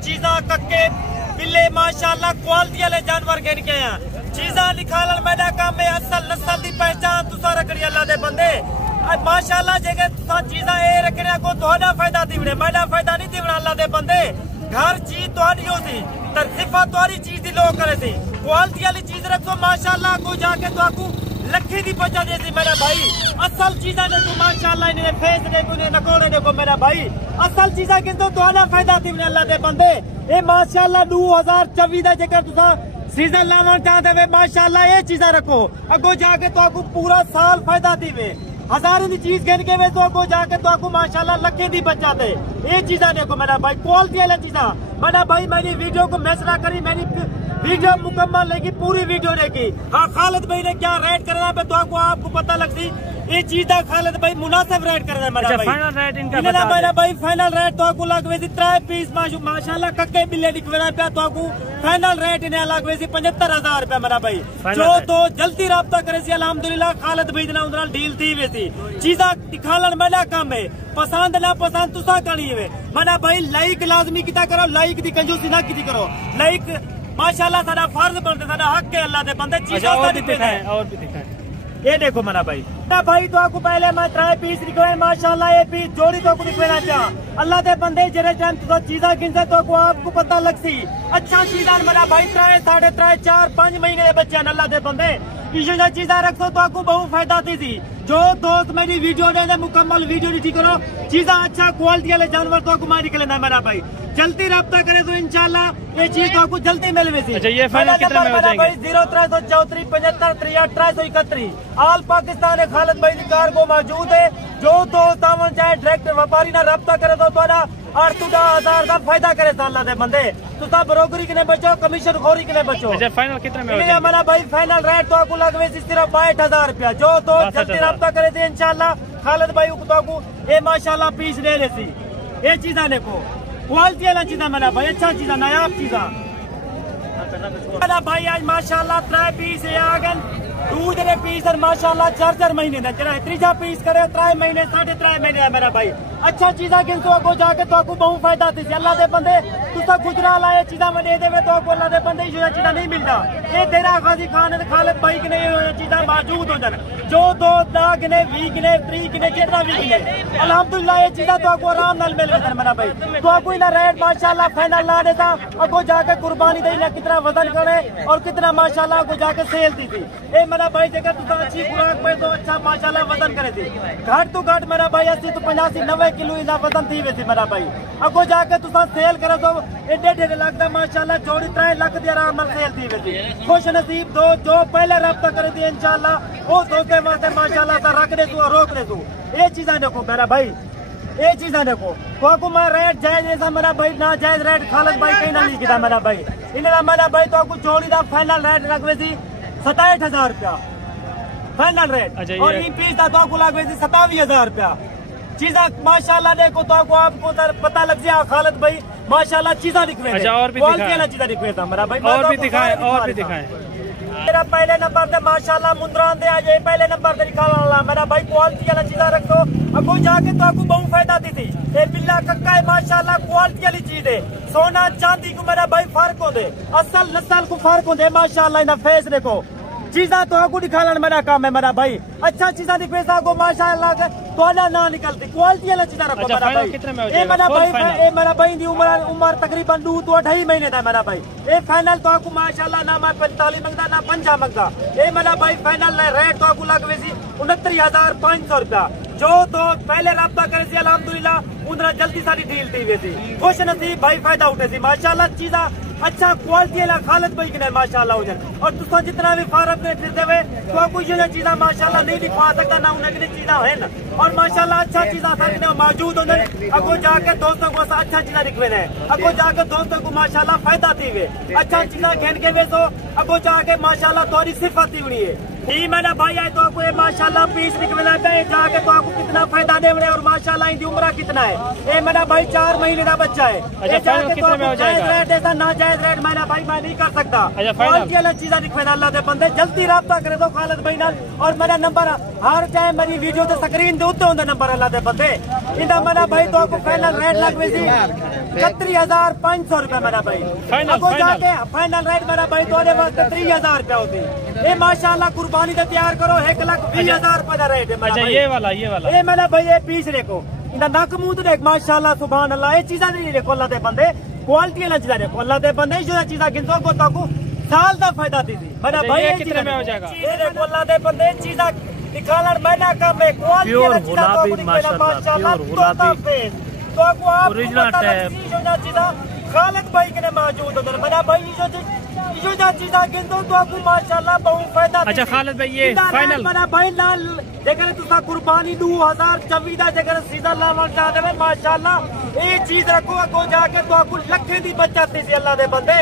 चीजा कक्के बिल्ले माशाल्लाह क्वालिटी वाले जानवर गिन के हैं। चीजा निकालन मेरा काम है, असल नस्ल की पहचान तुसा रखनी अल्लाह दे बंदे। माशाल्लाह जगह तुसा चीजा ए रखने को तुहाडा फायदा दिवणे, मेरा फायदा नहीं दिवना अल्लाह दे बंदे। हर चीज तुहाडी होसी, तरफा तुहाडी चीज दी लोग करे सी। क्वालिटी वाली चीज रखो माशाल्लाह, को जाके तुहाकू लखी दी बचा देसी मेरा भाई। असल चीजा ने तू माशाल्लाह इन्हें फेस दे को नकोड़े दे को मेरा भाई। असल चीजा किंतु तुहाडा फायदा दिवणे अल्लाह दे बंदे। ए माशाल्लाह 2024 दा जेकर तुसा सीजन लावन चाहते वे माशाल्लाह ये चीजा रखो, अगो जाके तुहाकू पूरा साल फायदा दीवे। हजारों की चीज गिन के वे तो अगो जाके तुहाकू माशाल्लाह लखे दी बचा दे। ये चीजा देखो मेरा भाई, क्वालिटी वाला चीजा मेरा भाई। मेरी वीडियो को मिस ना करी, मेरी वीडियो मुकम्मल लेगी, पूरी वीडियो देखी। हाँ खालिद भाई ने क्या रेट करना है तो आपको पता लगती। ये चीज का खालिद भाई मुनासिब रेट करना है मेरा भाई। फाइनल रेट इनका मेरा भाई फाइनल रेट तो आपको लगवे 3 पीस माशाल्लाह कक्के बिल्ले निकलना पे तो आपको फाइनल रेट इन्हें लगवे 75,000 रुपया मेरा भाई। जो तो जल्दी राब्ता करे सी अल्हम्दुलिल्लाह खालिद भाई ना उधर डील थी वैसी चीजा दिखालन मेरा काम है। पसंद ना पसंद तुसा करनी है मेरा भाई। लाइक लाजमी किता करो, लाइक दी कंजूसी ना की करो। लाइक माशाल्लाह सारा फर्ज बनता, सारा हक है अल्लाह दे बंदे। चीजा और भी दिखाएं। ये देखो मेरा भाई, मेरा भाई तो आपको पहले मैं 3 पीस दिखवाए माशाल्लाह। ये पीस जोड़ी तो आपको दिखवाना चाहिए अल्लाह दे बंदे। जरे टाइम तो चीजा गिनते तो आपको पता लगती। अच्छा चीजा मेरा भाई 3, 3.5, 4, 5 महीने के बच्चे अल्लाह दे बंदे। इसे चीजा रखो तो आपको बहुत फायदा थी। जो दोस्त मेरी वीडियो दे मुकम्मल वीडियो नहीं करो, चीजा अच्छा क्वालिटी वाले जानवर तो आपको मार निकलना मेरा भाई। जल्दी रब्ता करे तो इंशाल्लाह ये चीज तो आपको जल्दी मिल गई। अच्छा ये फाइनल कितने में हो जाएंगे? 0334 75 63 31। आल पाकिस्तान खालिद भाई की कार को मौजूद है। जो दोस्त आवन चाहे डायरेक्ट व्यापारी ना रब्ता करे तो 8-10,000 का फायदा करे अल्लाह दे बंदे। तुसा बरोकरी के बचो, कमीशन खोरी के बचो। अच्छा फाइनल कितने में हो जाएंगे? मेरा भाई फाइनल रेट तो आपको लगवे सिर्फ 62,000 रुपया। जो तो जल्दी रब्ता करे थे इंशाल्लाह खालिद भाई को ये माशाल्लाह पीस ले लेती। ये चीजा देखो क्वालिटी वाला चीजा मेरा भाई, अच्छा चीजा नायाब चीजा मेरा भाई। आज माशाल्लाह 3 पीस आ गए। दूध के पीस माशाल्लाह 4 महीने का तीजा पीस करे 3 महीने 3.5 महीने है मेरा भाई। अच्छा चीजा किन तो आपको जाके तो आपको बहुत फायदा थी अल्लाह दे बंदे। तुसा गुजराल आए चीजा में दे देवे तो आपको अल्लाह दे बंदे ये चीजा नहीं मिलता। ये तेरा गाजी खान खालिद भाई के ये चीजा मौजूद हो जाए। जो 2 दाग ने 20 ने 30 ने जितना भी ने अल्हम्दुलिल्लाह ये चीजा तो आपको आराम नाल मिल गई मेरा भाई। तो आपको इना रेट माशाल्लाह फाइनल ला देता। आपको जाके कुर्बानी देना कितना वजन करे और कितना माशाल्लाह आपको जाके सेल दी थी। ये मेरा भाई जगह तुसा अच्छी खुराक पे तो अच्छा माशाल्लाह वजन करे थी। घट तो घट मेरा भाई 80 तो 85 90 किलो इना वजन थी वैसी मेरा भाई। अगो जाके तुसा सेल करे तो 1.5 लाख का माशाल्लाह जोड़ी 3 लाख की आराम से सेल थी वैसी। खुश नसीब दो जो पहले रब्ता करे थी इंशाल्लाह वो धोखे वास्ते माशाल्लाह सा रख दे तू रोक दे तू। ये चीजा देखो मेरा भाई, ये चीजा देखो तो मैं रेट जायज ऐसा मेरा भाई ना जायज रेट खालिद भाई कहीं ना लिखा मेरा भाई। इन्हें मेरा भाई तो आपको जोड़ी का फाइनल रेट रखवे थी 27,000 रुपया फाइनल रेट। और इन पीस का तो आपको लगवे थी 27,000 रुपया। चीजा माशाल्लाह देखो तो आपको पता लग जाए खालिद भाई माशाल्लाह चीजा दिखवे। अच्छा और भी दिखाएं, चीजा दिखवे था मेरा भाई। और भी दिखाएं, और भी दिखाएं। मेरा पहले नंबर पे माशाल्लाह मुंद्रान दे आज पहले नंबर पे लिखा वाला मेरा भाई। क्वालिटी वाला चीजा रखो अगो जाके तो आपको बहुत फायदा दी। ये बिल्ला कक्का है माशाल्लाह क्वालिटी वाली चीज है। सोना चांदी को मेरा भाई फर्क होते, असल नस्ल को फर्क होते माशाल्लाह। इना फेस देखो चीजा तो आपको दिखाना मेरा काम है मेरा भाई। अच्छा चीजा दिखे को माशाल्लाह के तो ना निकलती क्वालिटी वाला चीजा रखो मेरा भाई। ये मेरा भाई ये मेरा भाई की उम्र तकरीबन 2 तो 2.5 महीने था मेरा भाई। ये फाइनल तो आपको माशाल्लाह ना मैं 45 मंगता ना 50 मंगता। ये मेरा भाई फाइनल रेट तो आपको लगवे 69,500 रुपया। जो तो पहले रब्ता करे सी अल्हम्दुलिल्लाह उधर जल्दी सारी डील थी वैसी। खुश नसीब भाई फायदा उठे सी माशाल्लाह। चीजा अच्छा क्वालिटी वाला खालिद भाई के माशाल्लाह हो जाए। और तुसा जितना भी फार्म में फिरते हुए तो आपको ये चीजा माशाल्लाह नहीं दिखा सकता ना उन्हें चीजा है ना। और माशाल्लाह अच्छा चीजा सारे मौजूद हो जाए। अगो जाके दोस्तों को अच्छा चीजा दिखवे है। अगो जाके दोस्तों को माशाल्लाह फायदा थी वे अच्छा चीजा घेन के वे तो अगो जाके माशाल्लाह थोड़ी सिफत हुई है। ही मेरा भाई आए तो आपको ये माशाल्लाह पीस निकलना है जाके तो आपको कितना फायदा दे और माशाल्लाह इनकी उम्र कितना है। ये मेरा भाई 4 महीने का बच्चा है। अच्छा जाके तो जायज रेट ऐसा ना जायज रेट मेरा भाई मैं नहीं कर सकता। क्वालिटी वाला चीजा दिखवेना अल्लाह दे बंदे। जल्दी रब्ता करे तो खालिद भाई नाल। और मेरा नंबर हर चाहे मेरी वीडियो तो स्क्रीन दे उत्ते होंदा नंबर अल्लाह दे बंदे। इंदा मेरा भाई तो आपको फाइनल रेट लगवे सी 31,500 रुपए मेरा भाई। फाइनल रेट मेरा भाई थोड़े वास्ते 30,000 रुपया होते। ये माशाल्लाह कुर्बानी से तैयार करो 1,20,000 रुपए का रेट है मेरा भाई। ये मेरा भाई ये पीस देखो इनका नक मुंह तो देख माशाल्लाह सुभान अल्लाह। ये चीजा नहीं देखो अल्लाह दे बंदे क्वालिटी वाला चीजा देखो अल्लाह दे बंदे जो चीजा गिनसो को ताकू साल का फायदा दी मेरा भाई। ये कितने में हो जाएगा? ये देखो अल्लाह दे बंदे चीजा दिखाना महीना कम है क्वालिटी वाला चीजा तो माशाल्लाह तो आपको आप ओरिजिनल चीजा खालिद भाई के मौजूद होते मेरा भाई जो चीजा गिनदो तो आपको माशाल्लाह बहुत फायदा। अच्छा खालिद भाई ये फाइनल मेरा भाई लाल जेकर तुसा कुर्बानी 2024 दा जेकर सीजन लावन चाहते हो माशाल्लाह ये चीज रखो अगो जाके तो आपको लखे दी बचत थी अल्लाह दे बंदे।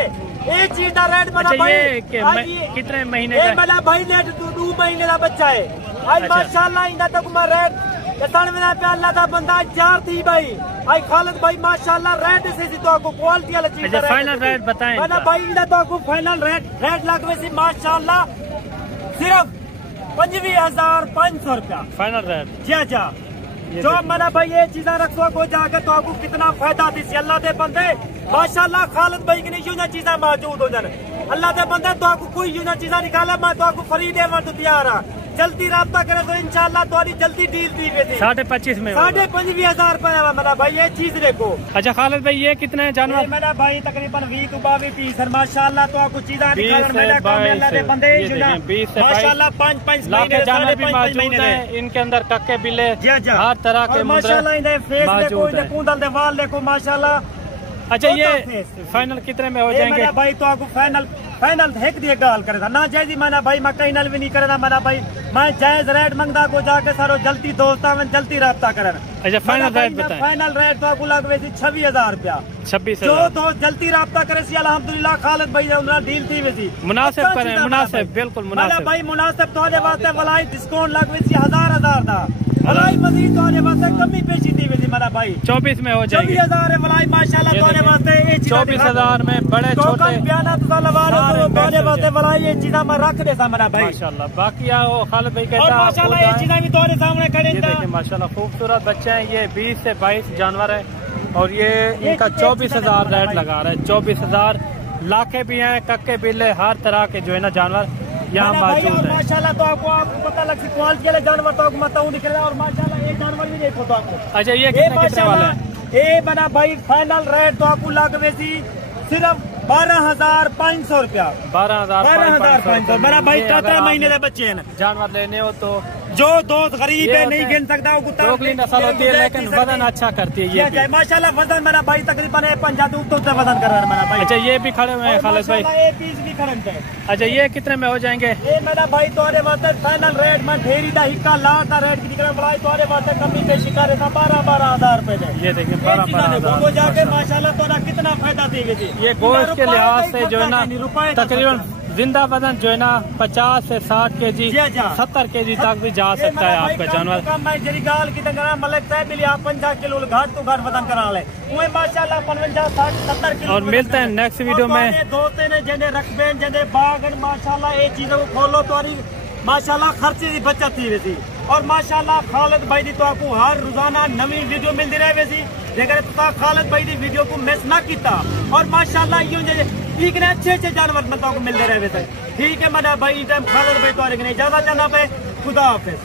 ये चीज दा रेट मेरा भाई कितने महीने का? मेरा भाई रेट 2 महीने का बच्चा है आज माशाल्लाह इंदा तक रेट अल्लाह का बंदा जार थी भाई। आई खालिद भाई माशाल्लाह रेट से तो आपको क्वालिटी वाला चीज फाइनल रेट बताएं मेरा भाई इंदा तो आपको फाइनल रेट लगवे सी माशाल्लाह सिर्फ 25,500 रुपया फाइनल रेट। जी जो मेरा भाई ये चीजा रखो को जाकर तो आपको कितना फायदा दी अल्लाह दे बंदे माशाल्लाह। खालिद भाई की यूं चीजा मौजूद हो जाए अल्लाह दे बंदे तो आपको कोई यूं चीजा निकाला मैं तो आपको फ्री देवर तो तैयार हाँ। जल्दी राब्ता करे तो इंशाल्लाह तुम्हारी जल्दी डील दी गई। 25,500 में 25,000 रुपए मेरा भाई। ये चीज देखो। अच्छा खालिद भाई ये कितने जानवर? मेरा भाई तकरीबन 20-22 पीस है माशाल्लाह तो आपको चीजा माशाल्लाह 5-5 जानवर भी मौजूद है इनके अंदर कक्के बिल्ले हर तरह के माशाल्लाह कूंदल दे वाल देखो माशाल्लाह। अच्छा ये फाइनल कितने में हो जाएंगे? भाई तो आपको फाइनल एक दिए गाल करे था ना जायज मैंने भाई मैं कहीं भी नहीं करे मेरा भाई मैं जायज रेट मंगदा को जाके सारो जल्दी दोस्ता में जल्दी राब्ता करे। अच्छा फाइनल रेट बताएं। फाइनल रेट तो आपको लगवे 26,000 रुपया 26,000 जो तो जल्दी राब्ता करे सी अल्हम्दुलिल्लाह खालिद भाई उनका डील थी वैसी मुनासिब करें मुनासिब बिल्कुल मुनासिब भाई मुनासिब थोड़े वास्ते वलाई डिस्काउंट लगवे सी 1,000 दा वलाई मजीद थोड़े वास्ते कमी पेशी थी वैसी मेरा भाई 24 में हो जाएगी। 24,000 है वलाई माशाल्लाह थोड़े वास्ते 24,000 में बड़े छोटे बयाना तो लगा लो थोड़े वास्ते वलाई ये चीजा मैं रख देता मेरा भाई माशाल्लाह। बाकी आओ खालिद भाई कहता है माशाल्लाह ये चीजा भी तुम्हारे सामने खड़े हैं माशाल्लाह खूबसूरत बच्चे हैं। ये 20 से 22 जानवर है और ये इनका 24,000 रेट लगा रहा है। 24,000 लाखे भी हैं कक्के बिल्ले हर तरह के जो है ना जानवर यहाँ मौजूद है माशाल्लाह। तो आपको पता लग सी क्वालिटी वाले जानवर तो आपको बताऊं दिख रहा है और माशाल्लाह ये जानवर भी देखो तो आपको। अच्छा ये कितने वाला है? ये बना भाई फाइनल रेट तो आपको लगवे सी सिर्फ 12,500 रुपया 12,500 मेरा भाई 17 महीने के बच्चे हैं। जानवर लेने हो तो जो दोस्त गरीब है नहीं गिन सकता दोगली नस्ल होती है लेकिन वजन अच्छा करती है ये माशाल्लाह। वजन मेरा भाई तकरीबन 50 से वजन कर रहा है मेरा भाई। अच्छा ये भी खड़े हुए हैं खालिद भाई। पीस भी खड़े हैं। अच्छा ये कितने में हो जाएंगे? ये मेरा भाई तोरे वास्ते फाइनल रेट में ढेरी दा हिक्का लाख का रेट की निकल भाई तोरे वास्ते कमी पे शिकार है 12,000 रुपए दे। ये देखिए 12,000 जाके माशाल्लाह तोरा कितना फायदा दी गई। ये गोश्त के लिहाज से जो है ना तकरीबन जिंदा वजन जो है ना 50 से 60 केजी 70 केजी तक भी जा सकता है आपका जानवर। गाल की मलिक साहब 50 किलो घाट तो घाट वजन करा ले माशाल्लाह 55 60 70 किलो। और मिलते हैं नेक्स्ट वीडियो में। दोस्ते ने जने रकबे जने बागन माशाल्लाह ये चीजों को खोलो तो माशाल्लाह खर्चे की बचत थी वैसी और माशाल्लाह खालिद भाई दी तो आपको हर रोजाना नवी वीडियो मिलती रहे वैसी जेकर तुसा खालिद भाई दी वीडियो को मिस ना किया और माशाल्लाह यूं ठीक ने अच्छे जानवर मतलब मिलते रहे वैसे। ठीक है मेरा भाई टाइम खालिद भाई तो इजाजत चाहना पे खुदा हाफिज।